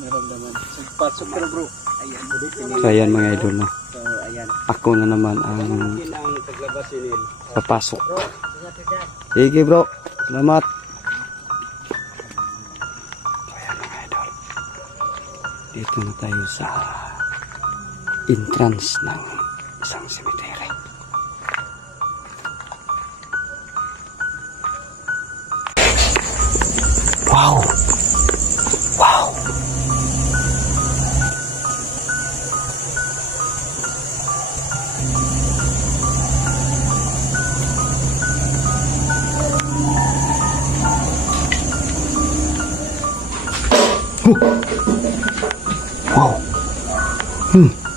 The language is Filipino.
naramdaman. Pasok ka na bro. Ayan. So ayan mga idol, no? So ayan. Ako na naman ang papasok. Sige bro, salamat. So ayan mga idol, dito na tayo sa entrance ng isang cemetery. Wow! Wow! Wow!